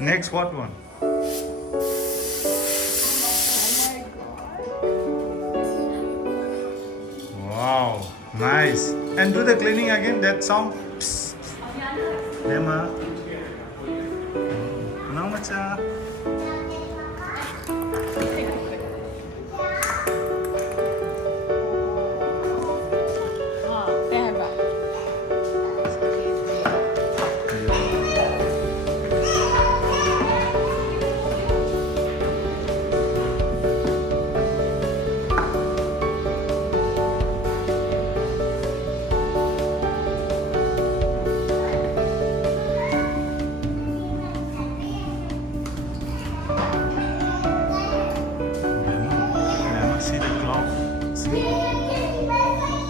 Next, what one? Wow, nice. And do the cleaning again. That sound. Psst. Emma. No, macha. Emma, see the cloud.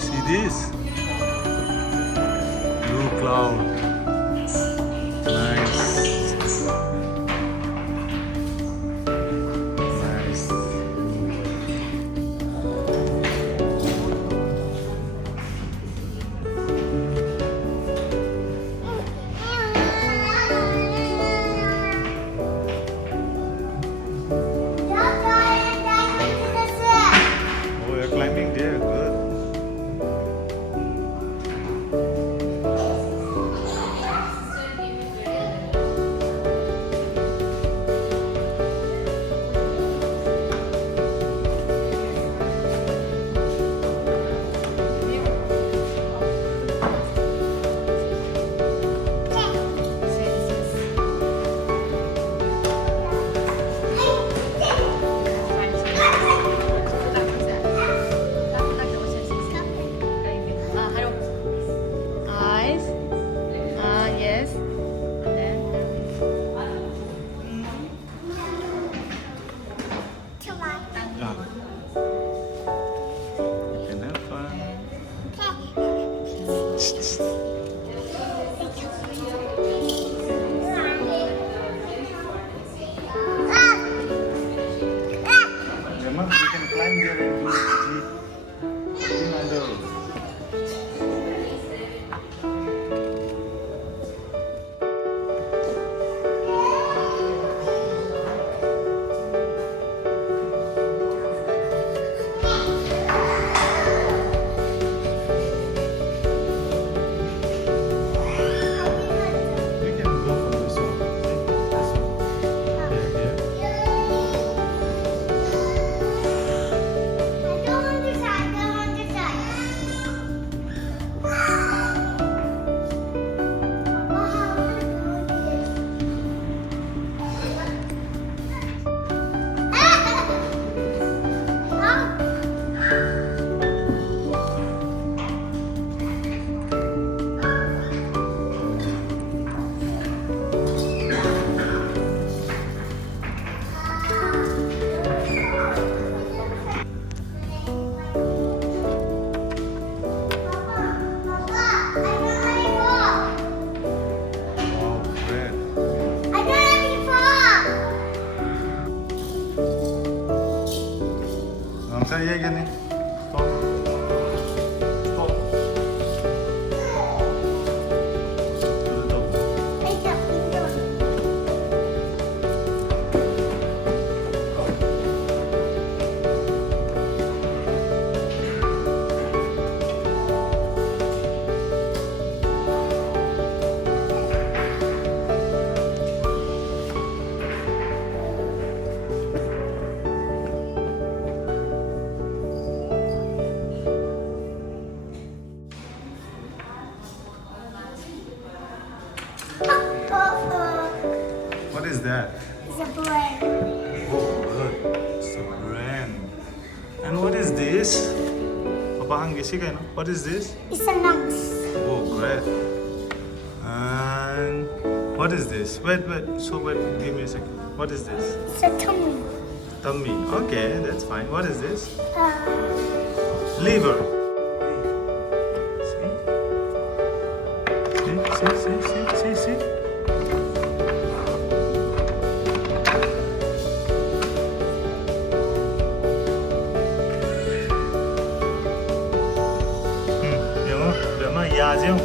See this? Blue cloud. Nice. Nice. Oh, you're climbing there. Good. Eyes. Yes. Then. Yeah. You can have fun. Emma, you can climb there and do jeep. You can go from this one. This one. Here, here. Wow, great. Mamsa, ye gani? Stop. Stop. To the top. What is that? Oh, good. It's a brand. And what is this? Papa hangi sikai no? What is this? It's a nose. Oh, great. And what is this? Wait. So wait, give me a second. What is this? It's a tummy. Tummy. Okay, that's fine. What is this? Uh, Liver. See? 야정.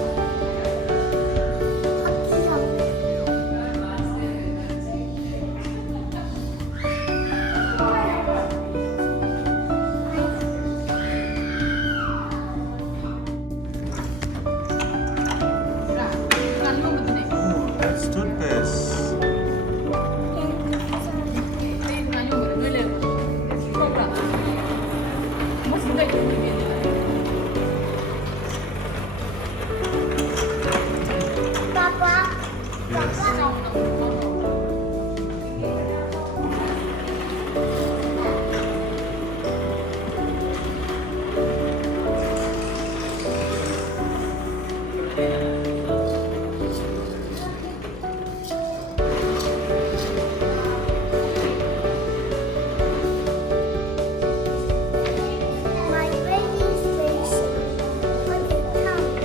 My radio station. When it comes.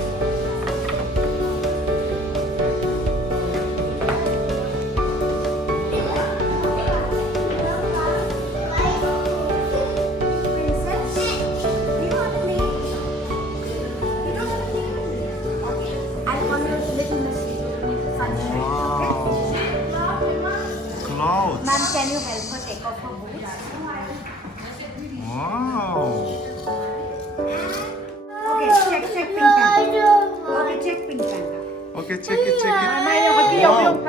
Princess, do you want to leave? You don't want to leave? Okay. I want a little messy. Sunshine. Clouds. Ma'am, can you help her take off her boots? Wow. Okay, check pink panda. Okay, check pink panda. Okay, check it, check it.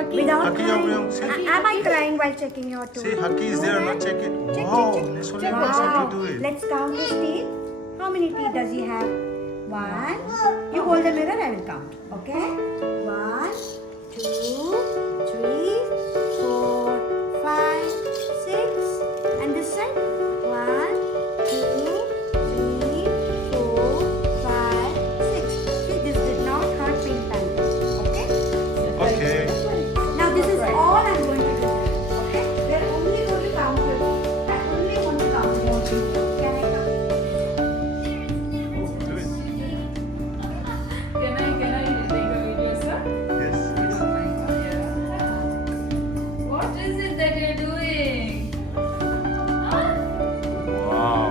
Without Haki crying. Young, see? Am I crying while checking your toes? See, Haki is there, not check it. Check, Wow, check. Nesolia knows how to do it. Let's count his teeth. How many teeth does he have? One. You hold the mirror, I will count. Okay? 1, 2, 3, 4, 5, 6. And this side? 1, 2, 3, 4, 5, 6. See, this did not hurt Pink Panther. Okay? Okay. Now this is all I'm going to do. Okay? We're only going to count it. I only want to count it. Can I count? Do it. Can I take a video, sir? Yes. What is it that you're doing? Huh? Wow.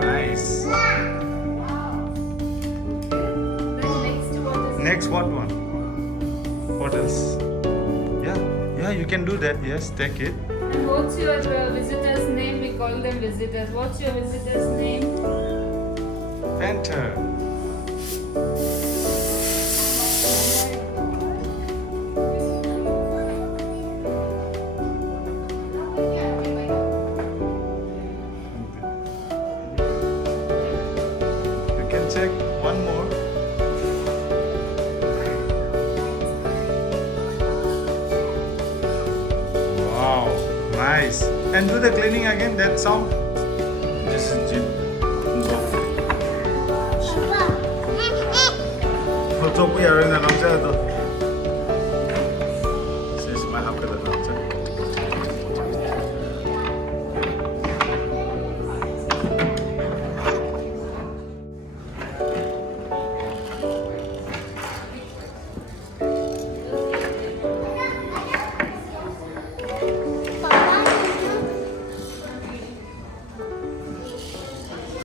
Nice. Next, what one? What else? Yeah, you can do that. Yes, take it. And what's your visitor's name? We call them visitors. What's your visitor's name? Enter. You can check one more. Wow, nice. And do the cleaning again. That sound. This is Jim. 너 저거 야ring na 남자도.